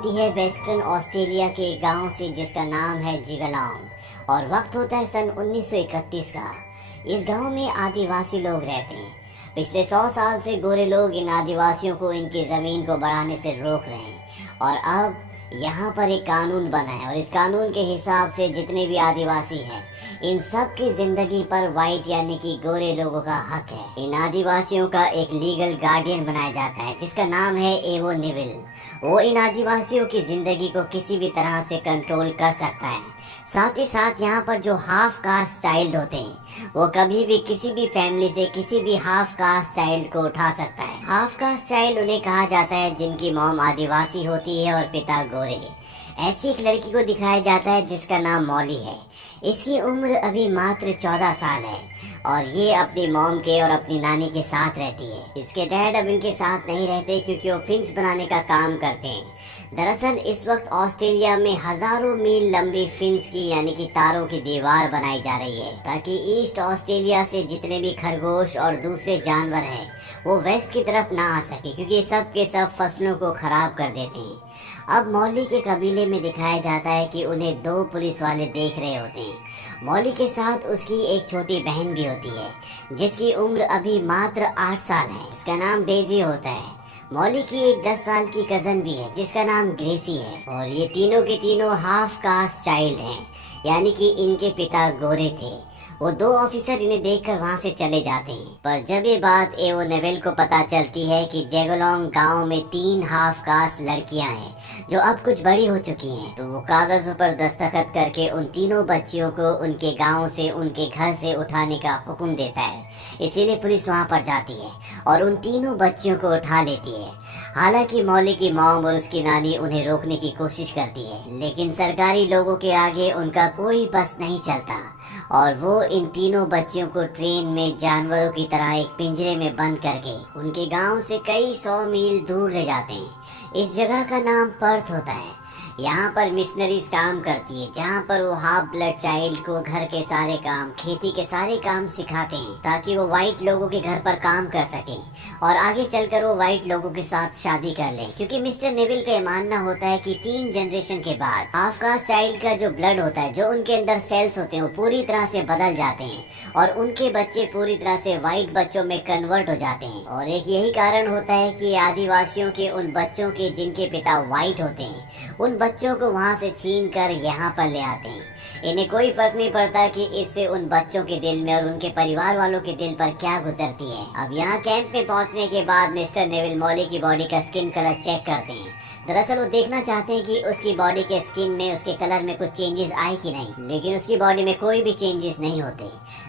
होती है western Australia के गांव से जिसका नाम है जिगलॉन्ग और वक्त होता है सन 1931 का। इस गांव में आदिवासी लोग रहते हैं। पिछले 100 साल से गोरे लोग इन आदिवासियों को इनकी ज़मीन को बढ़ाने से रोक रहे हैं और अब यहाँ पर एक कानून बना है और इस कानून के हिसाब से जितने भी आदिवासी हैं इन सब की जिंदगी पर वाइट यानी कि गोरे लोगों का हक है। इन आदिवासियों का एक लीगल गार्डियन बनाया जाता है जिसका नाम है एवो नेविल। वो इन आदिवासियों की जिंदगी को किसी भी तरह से कंट्रोल कर सकता है। साथ ही साथ यहाँ पर जो हाफ कास्ट चाइल्ड होते हैं वो कभी भी किसी भी फैमिली से किसी भी हाफ कास्ट चाइल्ड को उठा सकता है। हाफ कास्ट चाइल्ड उन्हें कहा जाता है जिनकी मॉम आदिवासी होती है और पिता गोरे। ऐसी एक लड़की को दिखाया जाता है जिसका नाम मॉली है। इसकी उम्र अभी मात्र 14 साल है और ये अपनी मॉम के और अपनी नानी के साथ रहती है। इसके डैड अब इनके साथ नहीं रहते क्योंकि वो फिंस बनाने का काम करते हैं। दरअसल इस वक्त ऑस्ट्रेलिया में हजारों मील लंबी फिंस की यानी कि तारों की दीवार बनाई जा रही है ताकि ईस्ट ऑस्ट्रेलिया से जितने भी खरगोश और दूसरे जानवर हैं वो वेस्ट की तरफ ना आ सके क्योंकि सब के सब फसलों को खराब कर देते हैं। अब मौली के कबीले में दिखाया जाता है कि उन्हें 2 पुलिस वाले देख रहे होते हैं। मौली के साथ उसकी एक छोटी बहन भी होती है जिसकी उम्र अभी मात्र 8 साल है। इसका नाम डेजी होता है। मौली की एक 10 साल की कजन भी है जिसका नाम ग्रेसी है और ये तीनों के तीनों हाफ कास्ट चाइल्ड हैं यानी कि इनके पिता गोरे थे। वो 2 ऑफिसर इन्हें देखकर वहाँ से चले जाते हैं पर जब ये बात एवो नेविल को पता चलती है कि जिगलॉन्ग गांव में 3 हाफ कास्ट लड़कियां हैं जो अब कुछ बड़ी हो चुकी हैं तो वो कागजों पर दस्तखत करके उन तीनों बच्चियों को उनके गांव से उनके घर से उठाने का हुक्म देता है। इसीलिए पुलिस वहाँ पर जाती है और उन तीनों बच्चियों को उठा लेती है। हालांकि मौली की मॉम और उसकी नानी उन्हें रोकने की कोशिश करती है लेकिन सरकारी लोगों के आगे उनका कोई बस नहीं चलता और वो इन तीनों बच्चियों को ट्रेन में जानवरों की तरह एक पिंजरे में बंद करके उनके गांव से कई 100 मील दूर ले जाते हैं। इस जगह का नाम पर्थ होता है। यहाँ पर मिशनरीज काम करती है जहाँ पर वो हाफ ब्लड चाइल्ड को घर के सारे काम खेती के सारे काम सिखाते हैं ताकि वो वाइट लोगों के घर पर काम कर सके और आगे चलकर वो वाइट लोगों के साथ शादी कर ले क्योंकि मिस्टर नेविल का मानना होता है कि 3 जनरेशन के बाद हाफ कास्ट चाइल्ड का जो ब्लड होता है जो उनके अंदर सेल्स होते हैं वो पूरी तरह से बदल जाते हैं और उनके बच्चे पूरी तरह से वाइट बच्चों में कन्वर्ट हो जाते हैं। और एक यही कारण होता है कि आदिवासियों के उन बच्चों के जिनके पिता वाइट होते हैं उन बच्चों को वहाँ से छीन कर यहाँ पर ले आते हैं। इन्हें कोई फर्क नहीं पड़ता कि इससे उन बच्चों के दिल में और उनके परिवार वालों के दिल पर क्या गुजरती है। अब यहाँ कैंप में पहुँचने के बाद मिस्टर नेविल मौली की बॉडी का स्किन कलर चेक करते हैं। दरअसल वो देखना चाहते हैं कि उसकी बॉडी के स्किन में उसके कलर में कुछ चेंजेस आए कि नहीं, लेकिन उसकी बॉडी में कोई भी चेंजेस नहीं होते।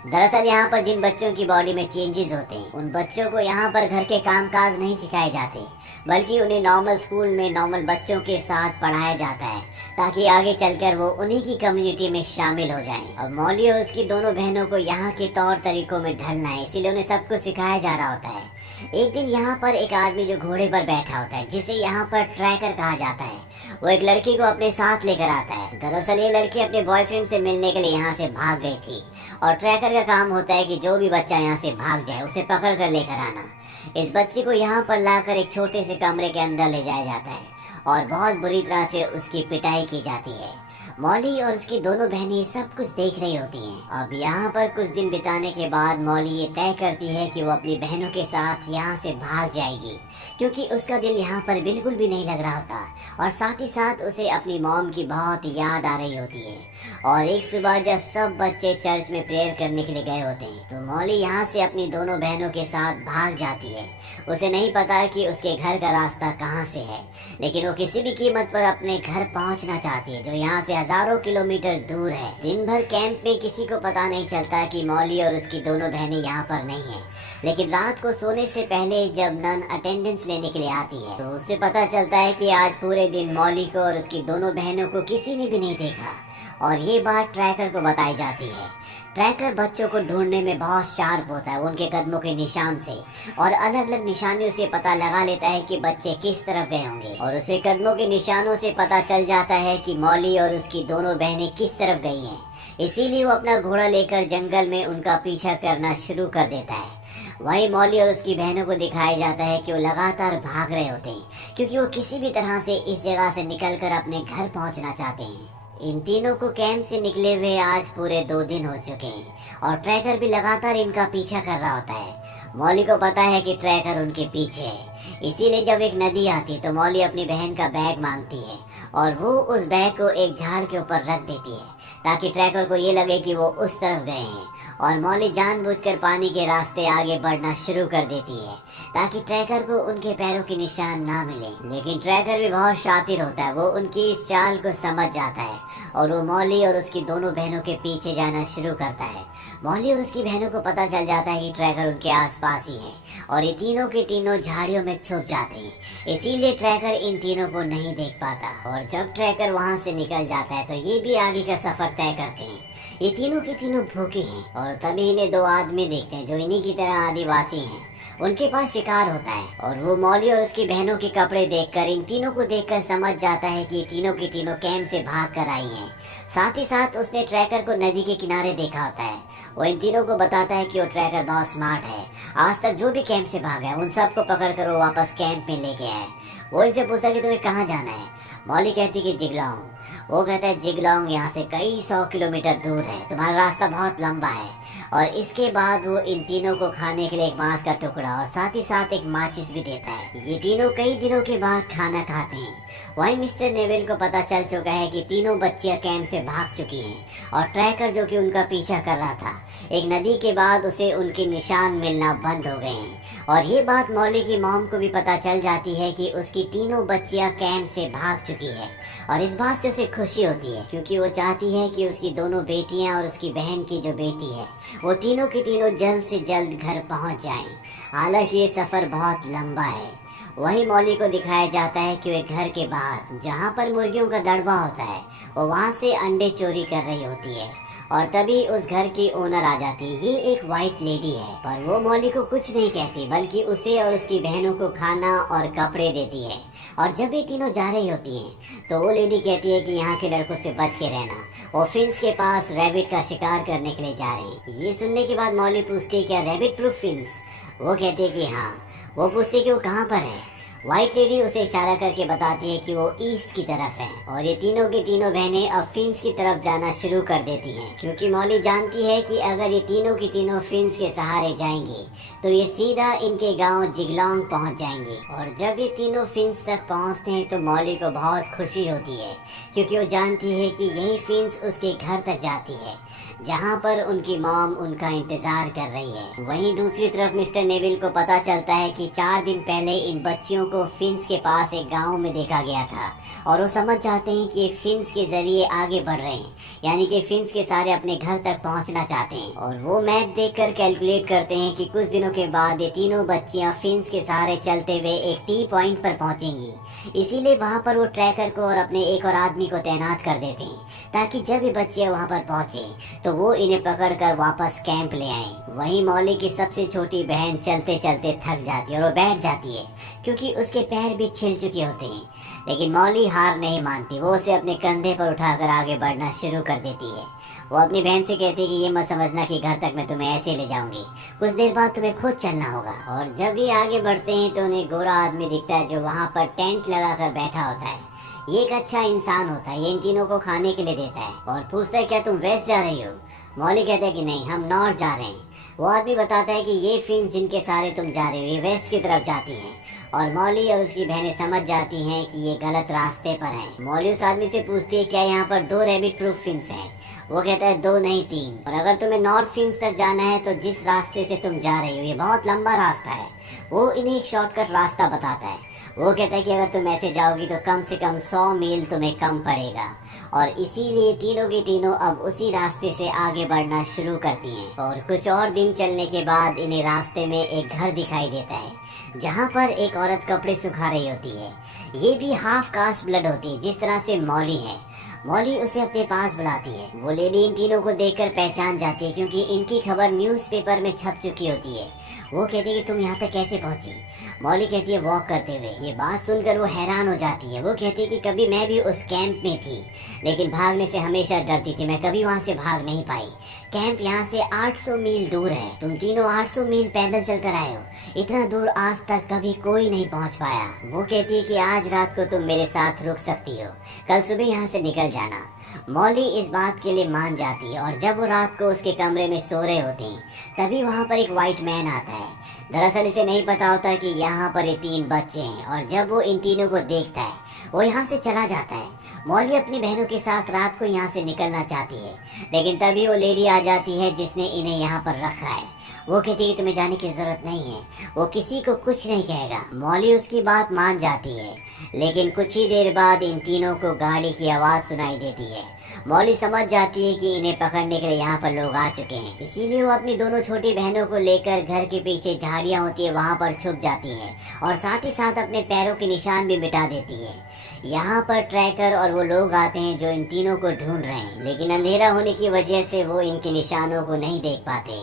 दरअसल यहाँ पर जिन बच्चों की बॉडी में चेंजेस होते हैं उन बच्चों को यहाँ पर घर के कामकाज नहीं सिखाए जाते बल्कि उन्हें नॉर्मल स्कूल में नॉर्मल बच्चों के साथ पढ़ाया जाता है ताकि आगे चलकर वो उन्हीं की कम्युनिटी में शामिल हो जाएं। और मौली और उसकी दोनों बहनों को यहाँ के तौर तरीकों में ढलना है इसीलिए उन्हें सब कुछ सिखाया जा रहा होता है। एक दिन यहाँ पर एक आदमी जो घोड़े पर बैठा होता है जिसे यहाँ पर ट्रैकर कहा जाता है वो एक लड़की को अपने साथ लेकर आता है। दरअसल ये लड़की अपने बॉयफ्रेंड से मिलने के लिए यहाँ से भाग गई थी और ट्रैकर का काम होता है कि जो भी बच्चा यहाँ से भाग जाए उसे पकड़ कर लेकर आना। इस बच्ची को यहाँ पर लाकर एक छोटे से कमरे के अंदर ले जाया जाता है और बहुत बुरी तरह से उसकी पिटाई की जाती है। मौली और उसकी दोनों बहनें सब कुछ देख रही होती हैं। अब यहाँ पर कुछ दिन बिताने के बाद मौली ये तय करती है कि वो अपनी बहनों के साथ यहाँ से भाग जाएगी क्योंकि उसका दिल यहाँ पर बिल्कुल भी नहीं लग रहा होता और साथ ही साथ उसे अपनी मॉम की बहुत याद आ रही होती है। और एक सुबह जब सब बच्चे चर्च में प्रेयर करने के लिए गए होते हैं तो मौली यहाँ से अपनी दोनों बहनों के साथ भाग जाती है। उसे नहीं पता कि उसके घर का रास्ता कहाँ से है लेकिन वो किसी भी कीमत पर अपने घर पहुँचना चाहती है जो यहाँ से हजारों किलोमीटर दूर है। दिन भर कैंप में किसी को पता नहीं चलता कि मौली और उसकी दोनों बहनें यहाँ पर नहीं है लेकिन रात को सोने से पहले जब नन अटेंडेंस लेने के लिए आती है तो उससे पता चलता है कि आज पूरे दिन मौली को और उसकी दोनों बहनों को किसी ने भी नहीं देखा और ये बात ट्रैकर को बताई जाती है। ट्रैकर बच्चों को ढूंढने में बहुत शार्प होता है उनके कदमों के निशान से और अलग अलग निशानियों से पता लगा लेता है कि बच्चे किस तरफ गए होंगे और उसे कदमों के निशानों से पता चल जाता है कि मौली और उसकी दोनों बहनें किस तरफ गई हैं। इसीलिए वो अपना घोड़ा लेकर जंगल में उनका पीछा करना शुरू कर देता है। वहीं मॉली और उसकी बहनों को दिखाया जाता है कि वो लगातार भाग रहे होते हैं क्योंकि वो किसी भी तरह से इस जगह से निकलकर अपने घर पहुंचना चाहते हैं। इन तीनों को कैंप से निकले हुए आज पूरे 2 दिन हो चुके हैं और ट्रैकर भी लगातार इनका पीछा कर रहा होता है। मॉली को पता है कि ट्रैकर उनके पीछे है, इसीलिए जब एक नदी आती तो मॉली अपनी बहन का बैग मांगती है और वो उस बैग को एक झाड़ के ऊपर रख देती है ताकि ट्रैकर को ये लगे कि वो उस तरफ गए हैं। और मॉली जानबूझकर पानी के रास्ते आगे बढ़ना शुरू कर देती है ताकि ट्रैकर को उनके पैरों के निशान ना मिले। लेकिन ट्रैकर भी बहुत शातिर होता है, वो उनकी इस चाल को समझ जाता है और वो मॉली और उसकी दोनों बहनों के पीछे जाना शुरू करता है। मॉली और उसकी बहनों को पता चल जाता है कि ट्रैकर उनके आसपास ही है और ये तीनों के तीनों झाड़ियों में छुप जाते हैं, इसीलिए ट्रैकर इन तीनों को नहीं देख पाता। और जब ट्रैकर वहाँ से निकल जाता है तो ये भी आगे का सफर तय करते हैं। ये तीनों के तीनों भूखे हैं और तभी इन्हें 2 आदमी देखते हैं जो इन्हीं की तरह आदिवासी हैं। उनके पास शिकार होता है और वो मॉली और उसकी बहनों के कपड़े देखकर इन तीनों को देखकर समझ जाता है कि ये तीनों के तीनों कैंप से भाग कर आई हैं। साथ ही साथ उसने ट्रैकर को नदी के किनारे देखा होता है। वो इन तीनों को बताता है कि वो ट्रैकर बहुत स्मार्ट है, आज तक जो भी कैंप से भागा है उन सबको पकड़ कर वो वापस कैंप में लेके आए। वो इनसे पूछता है कि तुम्हें कहाँ जाना है। मॉली कहती कि जिगलॉन्ग। वो कहता है जिगलॉन्ग यहाँ से कई 100 किलोमीटर दूर है, तुम्हारा रास्ता बहुत लंबा है। और इसके बाद वो इन तीनों को खाने के लिए एक मांस का टुकड़ा और साथ ही साथ एक माचिस भी देता है। ये तीनों कई दिनों के बाद खाना खाते हैं। वहीं मिस्टर नेविल को पता चल चुका है कि तीनों बच्चियां कैंप से भाग चुकी हैं और ट्रैकर जो कि उनका पीछा कर रहा था, एक नदी के बाद उसे उनके निशान मिलना बंद हो गए हैं। और ये बात मॉली की मॉम को भी पता चल जाती है कि उसकी तीनों बच्चियां कैंप से भाग चुकी है और इस बात से उसे खुशी होती है क्योंकि वो चाहती है कि उसकी दोनों बेटियां और उसकी बहन की जो बेटी है वो तीनों के तीनों जल्द से जल्द घर पहुंच जाएं। हालांकि ये सफर बहुत लंबा है। वही मॉली को दिखाया जाता है कि वे घर के बाहर जहां पर मुर्गियों का दड़बा होता है वो वहां से अंडे चोरी कर रही होती है और तभी उस घर की ओनर आ जाती है। ये एक वाइट लेडी है पर वो मॉली को कुछ नहीं कहती बल्कि उसे और उसकी बहनों को खाना और कपड़े देती है। और जब ये तीनों जा रही होती हैं तो वो लेडी कहती है कि यहाँ के लड़कों से बच के रहना, वो फिन्स के पास रैबिट का शिकार करने के लिए जा रहे हैं। ये सुनने के बाद मॉली पूछती है क्या रैबिट प्रूफ फिन्स। वो कहते हैं कि हाँ। वो पूछती है कि वो कहाँ पर है। व्हाइट लेडी उसे इशारा करके बताती है कि वो ईस्ट की तरफ है और ये तीनों की तीनों बहनें अब फिन्स की तरफ जाना शुरू कर देती हैं क्योंकि मॉली जानती है कि अगर ये तीनों की तीनों फिन्स के सहारे जाएंगी तो ये सीधा इनके गांव जिगलॉन्ग पहुंच जाएंगे। और जब ये तीनों फिन्स तक पहुंचते हैं तो मॉली को बहुत खुशी होती है क्योंकि वो जानती है कि यही फिन्स उसके घर तक जाती है जहां पर उनकी मॉम उनका इंतजार कर रही है। वहीं दूसरी तरफ मिस्टर नेविल को पता चलता है कि 4 दिन पहले इन बच्चियों को फिन्स के पास एक गांव में देखा गया था और वो समझ जाते हैं कि ये फिन्स के जरिए आगे बढ़ रहे हैं, यानी कि फिन्स के सारे अपने घर तक पहुंचना चाहते हैं। और वो मैप देखकर कैलकुलेट करते हैं कि कुछ दिनों के बाद ये तीनों बच्चियां फिन्स के सहारे चलते हुए एक टी पॉइंट पर पहुंचेंगी। इसीलिए वहां पर वो ट्रैकर को और अपने एक और आदमी को तैनात कर देते हैं ताकि जब ये बच्चियां वहां पर पहुंचे तो वो इन्हें पकड़कर वापस कैंप ले आए। वहीं मॉली की सबसे छोटी बहन चलते चलते थक जाती है और वो बैठ जाती है क्योंकि उसके पैर भी छिल चुके होते हैं। लेकिन मॉली हार नहीं मानती, वो उसे अपने कंधे पर उठाकर आगे बढ़ना शुरू कर देती है। वो अपनी बहन से कहती है कि ये मत समझना कि घर तक मैं तुम्हें ऐसे ले जाऊंगी, कुछ देर बाद तुम्हें खुद चलना होगा। और जब ये आगे बढ़ते हैं तो उन्हें गोरा आदमी दिखता है जो वहाँ पर टेंट लगाकर बैठा होता है। ये एक अच्छा इंसान होता है, ये इन तीनों को खाने के लिए देता है और पूछता है क्या तुम वेस्ट जा रही हो। मॉली कहते हैं कि नहीं, हम नॉर्थ जा रहे हैं। वो आदमी बताता है कि ये फिन जिनके सहारे तुम जा रहे हो ये वेस्ट की तरफ जाती हैं। और मॉली और उसकी बहनें समझ जाती हैं कि ये गलत रास्ते पर हैं। मॉली उस आदमी से पूछती है क्या यहाँ पर 2 रैबिट प्रूफ फिन्स हैं। वो कहता है 2 नहीं 3, और अगर तुम्हें नॉर्थ फिन्स तक जाना है तो जिस रास्ते से तुम जा रही हो ये बहुत लंबा रास्ता है। वो इन्हें एक शॉर्टकट रास्ता बताता है। वो कहता है कि अगर तुम ऐसे जाओगी तो कम से कम 100 मील तुम्हें कम पड़ेगा। और इसीलिए तीनों की तीनों अब उसी रास्ते से आगे बढ़ना शुरू करती हैं। और कुछ और दिन चलने के बाद इन्हें रास्ते में एक घर दिखाई देता है जहाँ पर एक औरत कपड़े सुखा रही होती है। ये भी हाफ कास्ट ब्लड होती है जिस तरह से मॉली है। मॉली उसे अपने पास बुलाती है। वो लेडी इन तीनों को देखकर पहचान जाती है क्योंकि इनकी खबर न्यूज़पेपर में छप चुकी होती है। वो कहती है कि तुम यहाँ तक कैसे पहुँची। मॉली कहती है वॉक करते हुए। ये बात सुनकर वो हैरान हो जाती है। वो कहती है कि कभी मैं भी उस कैंप में थी, लेकिन भागने से हमेशा डरती थी, मैं कभी वहाँ से भाग नहीं पाई। कैंप यहाँ से 800 मील दूर है। तुम तीनों 800 मील पैदल चलकर आए हो, इतना दूर आज तक कभी कोई नहीं पहुँच पाया। वो कहती है कि आज रात को तुम मेरे साथ रुक सकती हो, कल सुबह यहाँ से निकल जाना। मॉली इस बात के लिए मान जाती है और जब वो रात को उसके कमरे में सो रहे होते हैं तभी वहाँ पर एक व्हाइट मैन आता है। दरअसल इसे नहीं पता होता कि यहाँ पर ये 3 बच्चे हैं और जब वो इन तीनों को देखता है वो यहाँ से चला जाता है। मॉली अपनी बहनों के साथ रात को यहाँ से निकलना चाहती है, लेकिन तभी वो लेडी आ जाती है जिसने इन्हें यहाँ पर रखा है। वो कहती है कि तुम्हें जाने की जरूरत नहीं है, वो किसी को कुछ नहीं कहेगा। मॉली उसकी बात मान जाती है, लेकिन कुछ ही देर बाद इन तीनों को गाड़ी की आवाज़ सुनाई देती है। मॉली समझ जाती है कि इन्हें पकड़ने के लिए यहाँ पर लोग आ चुके हैं, इसीलिए वो अपनी दोनों छोटी बहनों को लेकर घर के पीछे झाड़ियाँ होती है वहाँ पर छुप जाती है और साथ ही साथ अपने पैरों के निशान भी मिटा देती है। यहाँ पर ट्रैकर और वो लोग आते हैं जो इन तीनों को ढूंढ रहे हैं, लेकिन अंधेरा होने की वजह से वो इनके निशानों को नहीं देख पाते।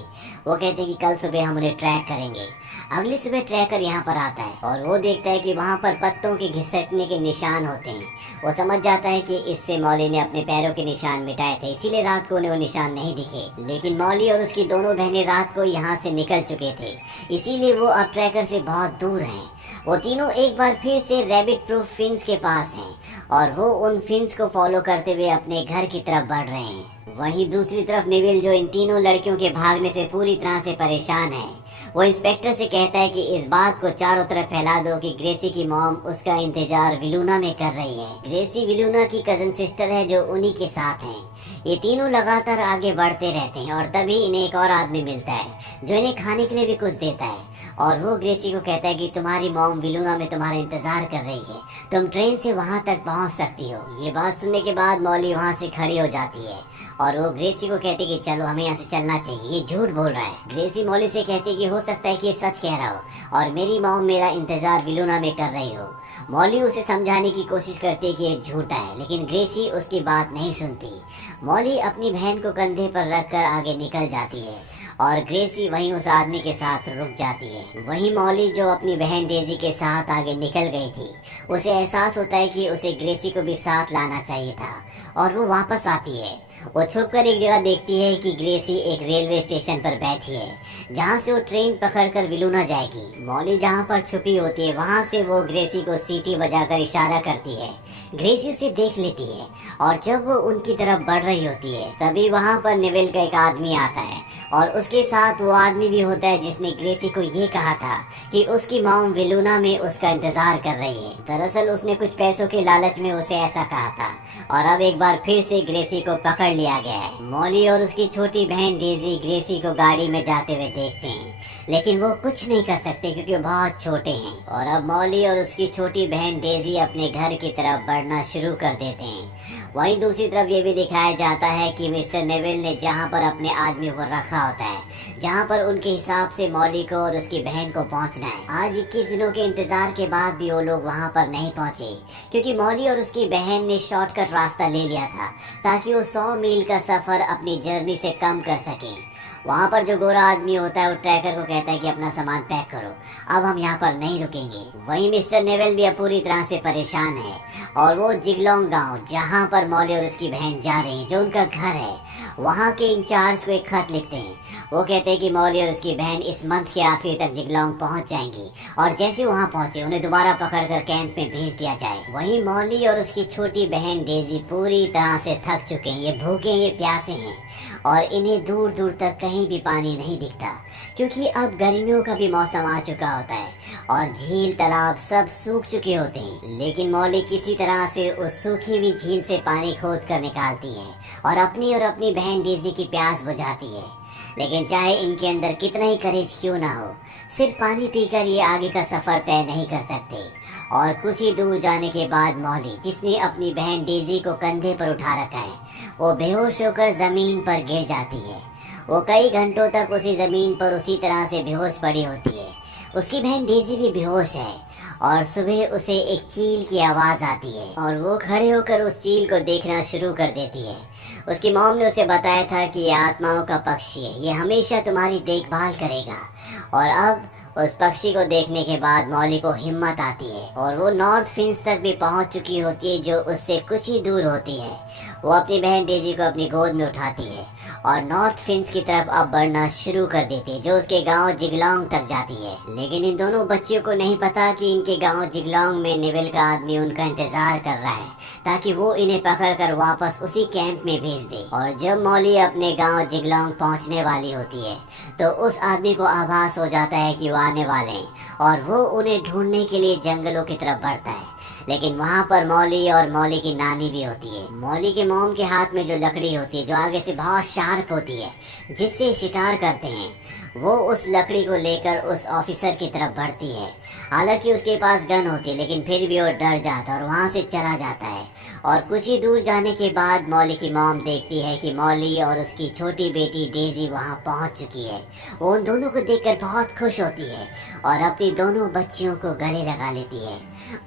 वो कहते हैं कि कल सुबह हम उन्हें ट्रैक करेंगे। अगली सुबह ट्रैकर यहाँ पर आता है और वो देखता है कि वहाँ पर पत्तों के घिसटने के निशान होते हैं। वो समझ जाता है कि इससे मॉली ने अपने पैरों के निशान मिटाए थे, इसीलिए रात को उन्हें वो निशान नहीं दिखे। लेकिन मॉली और उसकी दोनों बहनें रात को यहाँ से निकल चुके थे, इसीलिए वो अब ट्रैकर से बहुत दूर हैं। वो तीनों एक बार फिर से रैबिट प्रूफ फिंस के पास हैं और वो उन फिंस को फॉलो करते हुए अपने घर की तरफ बढ़ रहे हैं। वहीं दूसरी तरफ नेविल, जो इन तीनों लड़कियों के भागने से पूरी तरह से परेशान है, वो इंस्पेक्टर से कहता है कि इस बात को चारों तरफ फैला दो कि ग्रेसी की मॉम उसका इंतजार विलूना में कर रही है। ग्रेसी विलूना की कजन सिस्टर है जो उन्हीं के साथ हैं। ये तीनों लगातार आगे बढ़ते रहते हैं और तभी इन्हें एक और आदमी मिलता है जो इन्हें खाने के लिए भी कुछ देता है और वो ग्रेसी को कहता है कि तुम्हारी मॉम विलूना में तुम्हारा इंतजार कर रही है, तुम ट्रेन से वहाँ तक पहुँच सकती हो। ये बात सुनने के बाद मॉली वहाँ से खड़ी हो जाती है और वो ग्रेसी को कहती है कि चलो हमें यहाँ से चलना चाहिए, ये झूठ बोल रहा है। ग्रेसी मॉली से कहती है कि हो सकता है कि ये सच कह रहा हो और मेरी मॉम मेरा इंतजार विलूना में कर रही हो। मॉली उसे समझाने की कोशिश करती है कि ये झूठा है, लेकिन ग्रेसी उसकी बात नहीं सुनती। मॉली अपनी बहन को कंधे पर रखकर आगे निकल जाती है और ग्रेसी वहीं उस आदमी के साथ रुक जाती है। वहीं मॉली, जो अपनी बहन डेजी के साथ आगे निकल गई थी, उसे एहसास होता है कि उसे ग्रेसी को भी साथ लाना चाहिए था और वो वापस आती है। वो छुपकर एक जगह देखती है कि ग्रेसी एक रेलवे स्टेशन पर बैठी है जहाँ से वो ट्रेन पकड़कर विलूना जाएगी। मॉली जहाँ पर छुपी होती है वहाँ से वो ग्रेसी को सीटी बजाकर इशारा करती है। ग्रेसी उसे देख लेती है और जब वो उनकी तरफ बढ़ रही होती है तभी वहाँ पर नेविल का एक आदमी आता है और उसके साथ वो आदमी भी होता है जिसने ग्रेसी को ये कहा था कि उसकी मॉम विलूना में उसका इंतजार कर रही है। दरअसल उसने कुछ पैसों के लालच में उसे ऐसा कहा था और अब एक बार फिर से ग्रेसी को पकड़ लिया गया है। मॉली और उसकी छोटी बहन डेजी ग्रेसी को गाड़ी में जाते हुए देखते हैं, लेकिन वो कुछ नहीं कर सकते क्योंकि वो बहुत छोटे हैं। और अब मॉली और उसकी छोटी बहन डेजी अपने घर की तरफ बढ़ना शुरू कर देते हैं। वहीं दूसरी तरफ ये भी दिखाया जाता है कि मिस्टर नेविल ने जहाँ पर अपने आदमी को रखा होता है, जहाँ पर उनके हिसाब से मॉली को और उसकी बहन को पहुँचना है, आज 21 दिनों के इंतजार के बाद भी वो लोग वहाँ पर नहीं पहुँचे क्योंकि मॉली और उसकी बहन ने शॉर्टकट रास्ता ले लिया था ताकि वो 100 मील का सफर अपनी जर्नी से कम कर सके। वहाँ पर जो गोरा आदमी होता है वो ट्रैकर को कहता है कि अपना सामान पैक करो, अब हम यहाँ पर नहीं रुकेंगे। वहीं मिस्टर नेविल भी अब पूरी तरह से परेशान है और वो जिगलोंग गांव, जहाँ पर मॉली और उसकी बहन जा रही हैं, जो उनका घर है, वहाँ के इंचार्ज को एक खत लिखते हैं। वो कहते हैं कि मॉली और उसकी बहन इस मंथ के आखिरी तक जिगलोंग पहुँच जाएंगी और जैसे वहाँ पहुँचे उन्हें दोबारा पकड़कर कैंप में भेज दिया जाए। वहीं मॉली और उसकी छोटी बहन डेजी पूरी तरह से थक चुके हैं, ये भूखे, ये प्यासे हैं और इन्हें दूर दूर तक कहीं भी पानी नहीं दिखता क्योंकि अब गर्मियों का भी मौसम आ चुका होता है और झील, तालाब सब सूख चुके होते हैं। लेकिन मॉली किसी तरह से उस सूखी हुई झील से पानी खोद कर निकालती है और अपनी बहन डेजी की प्यास बुझाती है। लेकिन चाहे इनके अंदर कितना ही करेज क्यों ना हो, सिर्फ पानी पीकर ये आगे का सफर तय नहीं कर सकते। और कुछ ही दूर जाने के बाद मॉली, जिसने अपनी बहन डेजी को कंधे पर उठा रखा है, वो बेहोश होकर जमीन पर गिर जाती है। वो कई घंटों तक उसी जमीन पर उसी तरह से बेहोश पड़ी होती है। उसकी बहन डेजी भी बेहोश है और सुबह उसे एक चील की आवाज़ आती है और वो खड़े होकर उस चील को देखना शुरू कर देती है। उसकी मॉम ने उसे बताया था कि ये आत्माओं का पक्षी है, ये हमेशा तुम्हारी देखभाल करेगा। और अब उस पक्षी को देखने के बाद मौली को हिम्मत आती है और वो नॉर्थ फिंच तक भी पहुंच चुकी होती है, जो उससे कुछ ही दूर होती है। वो अपनी बहन डेजी को अपनी गोद में उठाती है और नॉर्थ फिंच की तरफ अब बढ़ना शुरू कर देती है, जो उसके गांव जिगलॉन्ग तक जाती है। लेकिन इन दोनों बच्चियों को नहीं पता कि इनके गांव जिगलॉन्ग में नेविल का आदमी उनका इंतजार कर रहा है, ताकि वो इन्हें पकड़कर वापस उसी कैंप में भेज दे। और जब मौली अपने गांव जिगलॉन्ग पहुंचने वाली होती है तो उस आदमी को आभास हो जाता है कि वो आने वाले हैं और वो उन्हें ढूंढने के लिए जंगलों की तरफ बढ़ता है। लेकिन वहाँ पर मौली और मौली की नानी भी होती है। मौली के मोम के हाथ में जो लकड़ी होती है, जो आगे से बहुत शार्प होती है, जिससे शिकार करते हैं, वो उस लकड़ी को लेकर उस ऑफिसर की तरफ बढ़ती है। हालांकि उसके पास गन होती है, लेकिन फिर भी वो डर जाता है और वहाँ से चला जाता है। और कुछ ही दूर जाने के बाद मौली की मॉम देखती है कि मौली और उसकी छोटी बेटी डेजी वहाँ पहुँच चुकी है। वो उन दोनों को देखकर बहुत खुश होती है और अपनी दोनों बच्चियों को गले लगा लेती है।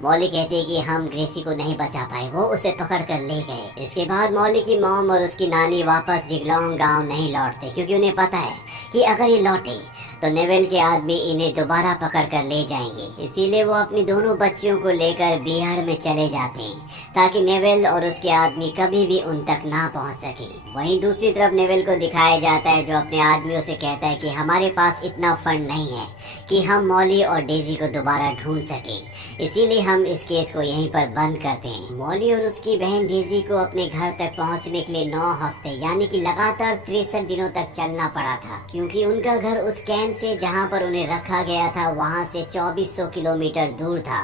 मौली कहती है कि हम ग्रेसी को नहीं बचा पाए, वो उसे पकड़ कर ले गए। इसके बाद मौली की मॉम और उसकी नानी वापस जिगलॉन्ग गांव नहीं लौटते, क्योंकि उन्हें पता है कि अगर ये लौटे तो नेविल के आदमी इन्हें दोबारा पकड़ कर ले जाएंगे। इसीलिए वो अपनी दोनों बच्चियों को लेकर बिहार में चले जाते हैं, ताकि नेविल और उसके आदमी कभी भी उन तक ना पहुंच सके। वहीं दूसरी तरफ नेविल को दिखाया जाता है, जो अपने आदमियों से कहता है कि हमारे पास इतना फंड नहीं है कि हम मौली और डेजी को दोबारा ढूंढ सके, इसीलिए हम इस केस को यहीं पर बंद करते हैं। मौली और उसकी बहन डेजी को अपने घर तक पहुंचने के लिए 9 हफ्ते यानी कि लगातार 63 दिनों तक चलना पड़ा था, क्योंकि उनका घर उस कैंप से जहां पर उन्हें रखा गया था वहां से 2400 किलोमीटर दूर था।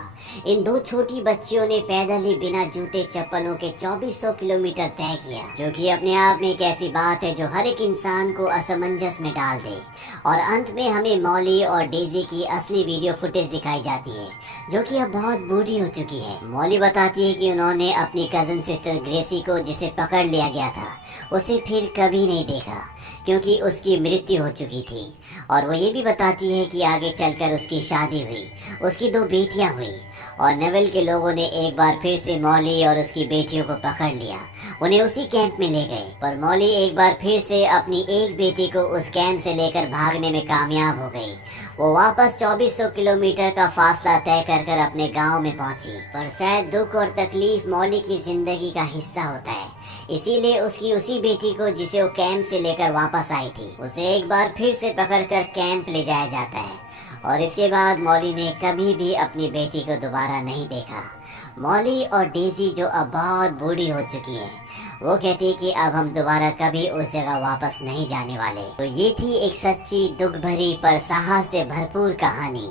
इन दो छोटी बच्चियों ने पैदल ही बिना जूते चप्पलों के 2400 किलोमीटर तय किया, जो कि अपने आप में एक ऐसी बात है जो हर एक इंसान को असमंजस में डाल दे। और अंत में हमें मौली और डेजी की असली वीडियो फुटेज दिखाई जाती है, जो कि अब बहुत बूढ़ी हो चुकी है। मौली बताती है कि उन्होंने अपनी कजन सिस्टर ग्रेसी को, जिसे पकड़ लिया गया था, उसे फिर कभी नहीं देखा, क्योंकि उसकी मृत्यु हो चुकी थी। और वो ये भी बताती है कि आगे चलकर उसकी शादी हुई, उसकी 2 बेटियां हुई और नेविल के लोगों ने एक बार फिर से मौली और उसकी बेटियों को पकड़ लिया, उन्हें उसी कैंप में ले गए। पर मौली एक बार फिर से अपनी एक बेटी को उस कैंप से लेकर भागने में कामयाब हो गई। वो वापस 2400 किलोमीटर का फासला तय कर कर अपने गांव में पहुंची। पर शायद दुख और तकलीफ मौली की जिंदगी का हिस्सा होता है, इसीलिए उसकी उसी बेटी को, जिसे वो कैंप से लेकर वापस आई थी, उसे एक बार फिर से पकड़कर कैंप ले जाया जाता है। और इसके बाद मौली ने कभी भी अपनी बेटी को दोबारा नहीं देखा। मौली और डेजी, जो अब बहुत बूढ़ी हो चुकी है, वो कहती है कि अब हम दोबारा कभी उस जगह वापस नहीं जाने वाले। तो ये थी एक सच्ची, दुख भरी पर साहस से भरपूर कहानी।